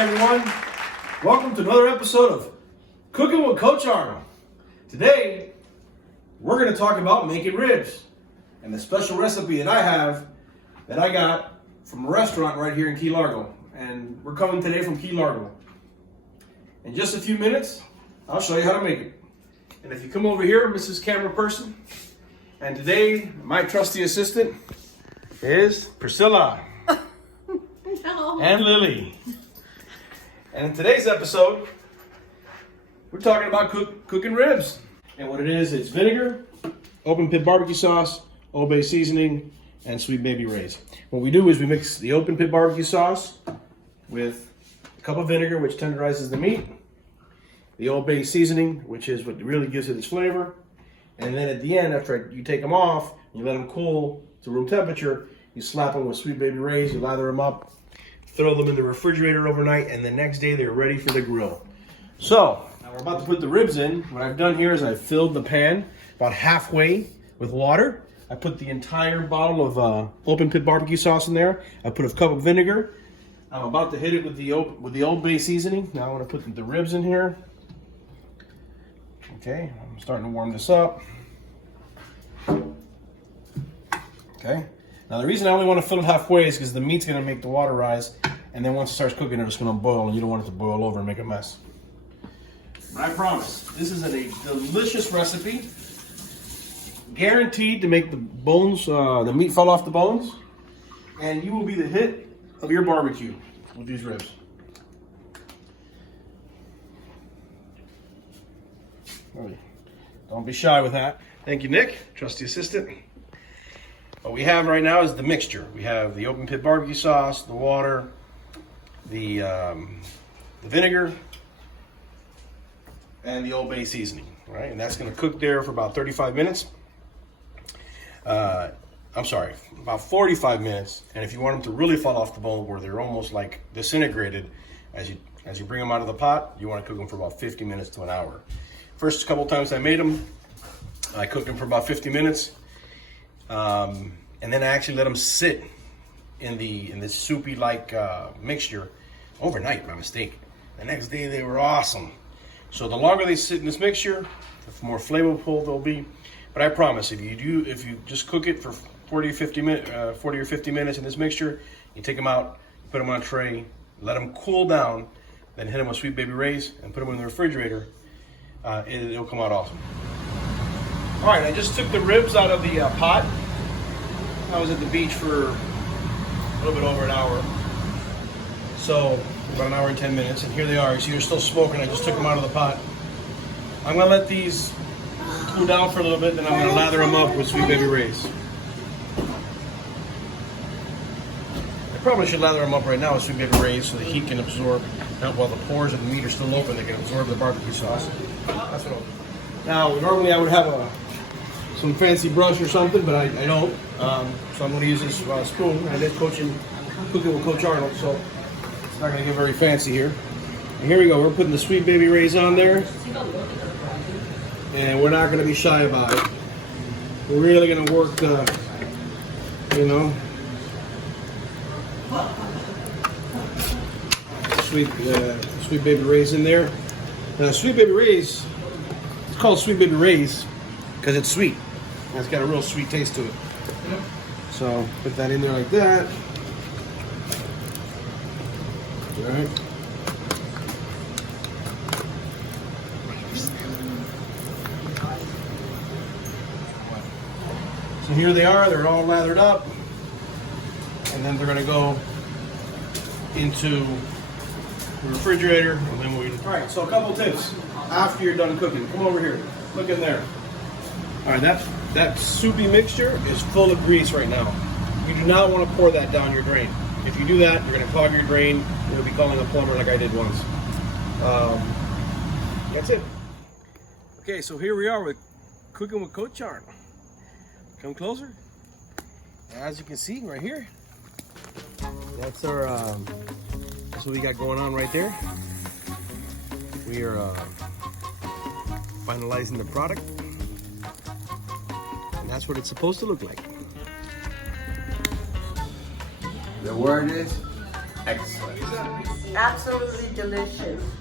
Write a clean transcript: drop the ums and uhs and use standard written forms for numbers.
everyone. Welcome to another episode of Cooking with Coach Arnold. Today, we're going to talk about making ribs and the special recipe that I have that I got from a restaurant right here in Key Largo. And we're coming today from Key Largo. In just a few minutes, I'll show you how to make it. And if you come over here, Mrs. Camera Person, and today, my trusty assistant is Priscilla. No. And Lily. And in today's episode, we're talking about cooking ribs. And what it is, it's vinegar, open pit barbecue sauce, Old Bay seasoning, and Sweet Baby Ray's. What we do is we mix the open pit barbecue sauce with a cup of vinegar, which tenderizes the meat, the Old Bay seasoning, which is what really gives it its flavor, and then at the end, after you take them off, you let them cool to room temperature, you slap them with Sweet Baby Ray's, you lather them up, throw them in the refrigerator overnight, and the next day they're ready for the grill. So, now we're about to put the ribs in. What I've done here is I've filled the pan about halfway with water. I put the entire bottle of open pit barbecue sauce in there. I put a cup of vinegar. I'm about to hit it with the Old Bay seasoning. Now I want to put the ribs in here. Okay, I'm starting to warm this up. Okay. Now the reason I only want to fill it halfway is because the meat's going to make the water rise, and then once it starts cooking, it's going to boil, and you don't want it to boil over and make a mess. But I promise, this is a delicious recipe, guaranteed to make the bones, the meat fall off the bones, and you will be the hit of your barbecue with these ribs. Don't be shy with that. Thank you, Nick, trusty assistant. What we have right now is the mixture. We have the open pit barbecue sauce, the water, the vinegar, and the Old Bay seasoning, right? And that's going to cook there for about 35 minutes. I'm sorry, about 45 minutes. And if you want them to really fall off the bone where they're almost like disintegrated, as you bring them out of the pot, you want to cook them for about 50 minutes to an hour. First couple times I made them, I cooked them for about 50 minutes. And then I actually let them sit in this soupy like mixture overnight by mistake. The next day they were awesome. So the longer they sit in this mixture, the more flavorful they'll be. But I promise, if you just cook it for 40 or 50 minutes in this mixture, you take them out, you put them on a tray, let them cool down, then hit them with Sweet Baby Ray's and put them in the refrigerator. It'll come out awesome. All right, I just took the ribs out of the pot. I was at the beach for a little bit over an hour. So, about an hour and 10 minutes, and here they are. You see they're still smoking. I just took them out of the pot. I'm gonna let these cool down for a little bit, then I'm gonna lather them up with Sweet Baby Ray's. I probably should lather them up right now with Sweet Baby Ray's so the heat can absorb. Now, while the pores of the meat are still open, they can absorb the barbecue sauce. That's what I'll do. Now, normally I would have some fancy brush or something, but I don't. So I'm going to use this spoon. I did cooking with Coach Arnold, so it's not going to get very fancy here. And here we go. We're putting the Sweet Baby Ray's on there, and we're not going to be shy about it. We're really going to work, Sweet Baby Ray's in there. Now, Sweet Baby Ray's, it's called Sweet Baby Ray's because it's sweet. And it's got a real sweet taste to it. So put that in there like that. All right. So here they are. They're all lathered up, and then they're going to go into the refrigerator, and then we. All right. So a couple tips after you're done cooking. Come over here. Look in there. All right. That soupy mixture is full of grease right now. You do not want to pour that down your drain. If you do that, you're going to clog your drain. You'll be calling a plumber like I did once. That's it. Okay, so here we are with Cooking with Coach Arnold. Come closer. As you can see right here, that's our. That's what we got going on right there. We are finalizing the product. That's what it's supposed to look like. The word is Excellent. Absolutely delicious.